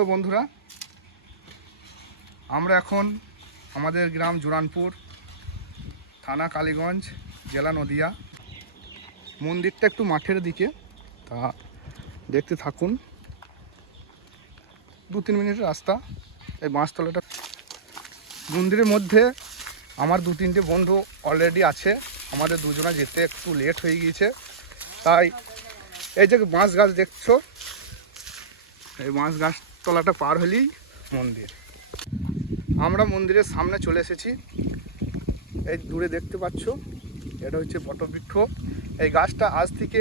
তো বন্ধুরা, আমরা এখন আমাদের গ্রাম জোরানপুর, থানা কালীগঞ্জ, জেলা নদিয়া। মন্দিরটা একটু মাঠের দিকে, তা দেখতে থাকুন। 2-3 মিনিটের রাস্তা। এই বাঁশতলাটা মন্দিরের মধ্যে আমার 2-3টে বন্ধু অলরেডি আছে। আমাদের দুজনা যেতে একটু লেট হয়ে গিয়েছে, তাই এই যে বাঁশ গাছ দেখছো, এই বাঁশ গাছ তলাটা পার হলেই মন্দির। আমরা মন্দিরের সামনে চলে এসেছি। এই দূরে দেখতে পাচ্ছ, এটা হচ্ছে বটবৃক্ষ। এই গাছটা আজ থেকে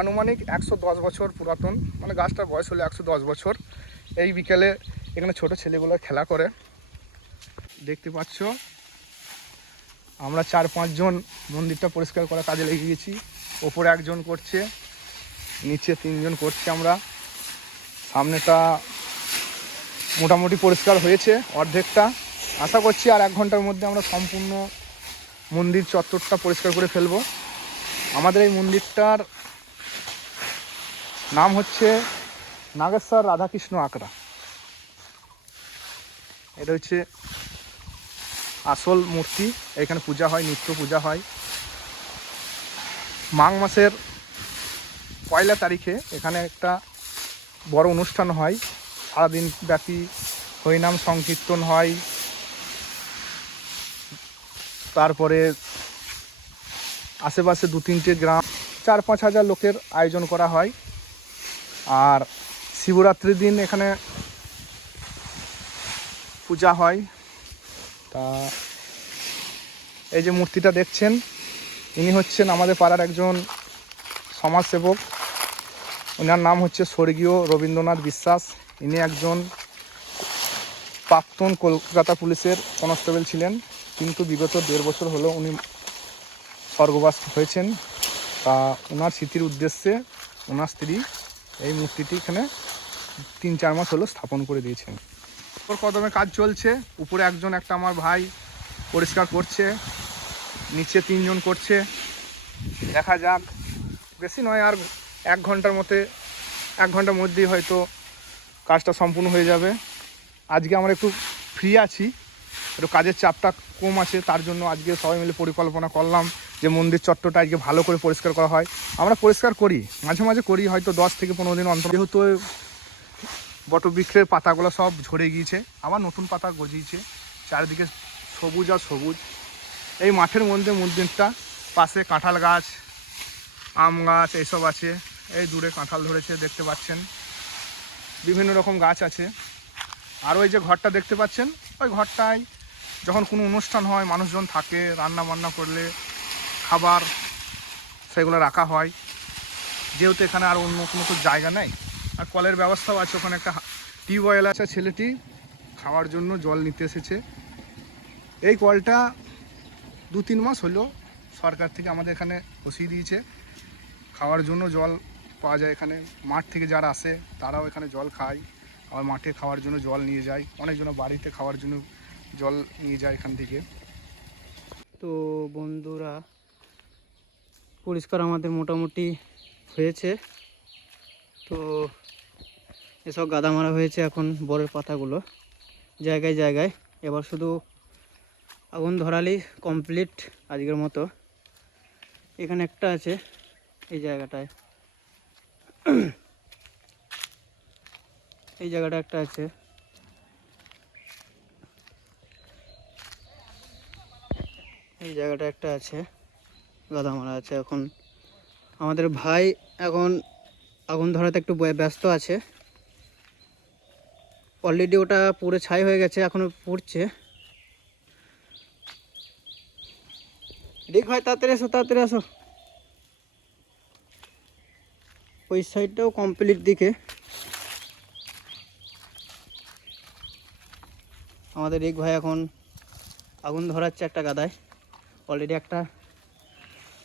আনুমানিক 110 বছর পুরাতন, মানে গাছটার বয়স হলো 110 বছর। এই বিকেলে এখানে ছোট ছেলেগুলো খেলা করে। দেখতে পাচ্ছ, আমরা 4-5 জন মন্দিরটা পরিষ্কার করার কাজে লেগে গেছি। ওপরে 1 জন করছে, নিচে 3 জন করছে। আমরা সামনেটা মোটামুটি পরিষ্কার হয়েছে অর্ধেকটা। আশা করছি আর 1 ঘন্টার মধ্যে আমরা সম্পূর্ণ মন্দির চত্বরটা পরিষ্কার করে ফেলবো। আমাদের এই মন্দিরটার নাম হচ্ছে নাগেশ্বর রাধাকৃষ্ণ আকরা। এটা হচ্ছে আসল মূর্তি। এখানে পূজা হয়, নিত্য পূজা হয়। মাঘ মাসের 1 তারিখে এখানে একটা বড় অনুষ্ঠান হয়। সারাদিন ব্যাপী হরিনাম সংকীর্তন হয়। তারপরে আশেপাশে 2-3টে গ্রাম 4-5 হাজার লোকের আয়োজন করা হয়। আর শিবরাত্রির দিন এখানে পূজা হয়। তা এই যে মূর্তিটা দেখছেন, ইনি হচ্ছেন আমাদের পাড়ার একজন সমাজসেবক। ওনার নাম হচ্ছে স্বর্গীয় রবীন্দ্রনাথ বিশ্বাস। ইনি একজন প্রাক্তন কলকাতা পুলিশের কনস্টেবল ছিলেন, কিন্তু বিগত 1.5 বছর হলো উনি স্বর্গবাস হয়েছেন। তা ওনার স্মৃতির উদ্দেশ্যে ওনার স্ত্রী এই মূর্তিটি এখানে 3-4 মাস হলো স্থাপন করে দিয়েছেন। ওর কদমে কাজ চলছে। উপরে একজন, একটা আমার ভাই পরিষ্কার করছে, নিচে 3 জন করছে। দেখা যাক, বেশি নয়, আর 1 ঘন্টার মধ্যেই হয়তো কাজটা সম্পূর্ণ হয়ে যাবে। আজকে আমরা একটু ফ্রি আছি, একটু কাজের চাপটা কম আছে, তার জন্য আজকে সবাই মিলে পরিকল্পনা করলাম যে মন্দির চত্বরটা আজকে ভালো করে পরিষ্কার করা হয়। আমরা পরিষ্কার করি, মাঝে মাঝে করি, হয়তো 10 থেকে 15 দিন অন্তর। যেহেতু বটবৃক্ষের পাতাগুলো সব ঝরে গিয়েছে, আবার নতুন পাতা গজিয়েছে, চারিদিকে সবুজ আর সবুজ। এই মাঠের মধ্যে মন্দিরটা পাশে কাঁঠাল গাছ, আম গাছ এইসব আছে। এই দূরে কাঁঠাল ধরেছে দেখতে পাচ্ছেন, বিভিন্ন রকম গাছ আছে। আর ওই যে ঘরটা দেখতে পাচ্ছেন, ওই ঘরটায় যখন কোনো অনুষ্ঠান হয়, মানুষজন থাকে, রান্না বান্না করলে খাবার সেগুলো রাখা হয়। যেহেতু এখানে আর অন্য কোনো তো জায়গা নেই, আর কলের ব্যবস্থাও আছে। ওখানে একটা টিউবওয়েল আছে। ছেলেটি খাওয়ার জন্য জল নিতে এসেছে। এই কলটা 2-3 মাস হলো সরকার থেকে আমাদের এখানে বসিয়ে দিয়েছে। খাওয়ার জন্য জল পাওয়া যায় এখানে। মাঠ থেকে যারা আসে তারাও এখানে জল খায়, আবার মাঠে খাওয়ার জন্য জল নিয়ে যায়। অনেকজন বাড়িতে খাওয়ার জন্য জল নিয়ে যায় এখান থেকে। তো বন্ধুরা, পরিষ্কার আমাদের মোটামুটি হয়েছে। তো এসব গাদা মারা হয়েছে এখন বরের পাতাগুলো জায়গায় জায়গায়। এবার শুধু আগুন ধরালেই কমপ্লিট আজকের মতো। এখানে একটা আছে, এই জায়গাটায়, এই জায়গাটা একটা আছে। এই জায়গাটা একটা আছে, গাদা মারা আছে। এখন আমাদের ভাই এখন আগুন ধরাতে একটু ব্যস্ত আছে। অলরেডি ওটা পুরো ছাই হয়ে গেছে, এখনো পুড়ছে। দেখ ভাই, তাড়াতাড়ি আসো, তাড়াতাড়ি আসো। ওই সাইডটাও কমপ্লিট দিকে। আমাদের এক ভাই এখন আগুন ধরাচ্ছে একটা গাদায়। অলরেডি একটা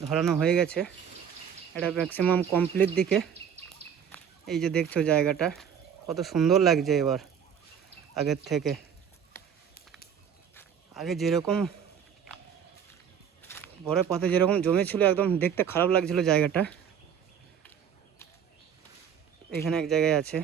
ধরানো হয়ে গেছে, এটা ম্যাক্সিমাম কমপ্লিট দিকে। এই যে দেখছো জায়গাটা কত সুন্দর লাগছে এবার আগের থেকে। আগে যেরকম বড় পাতে যেরকম জমেছিল, একদম দেখতে খারাপ লাগছিল জায়গাটা। এখানে এক জায়গায় আছে।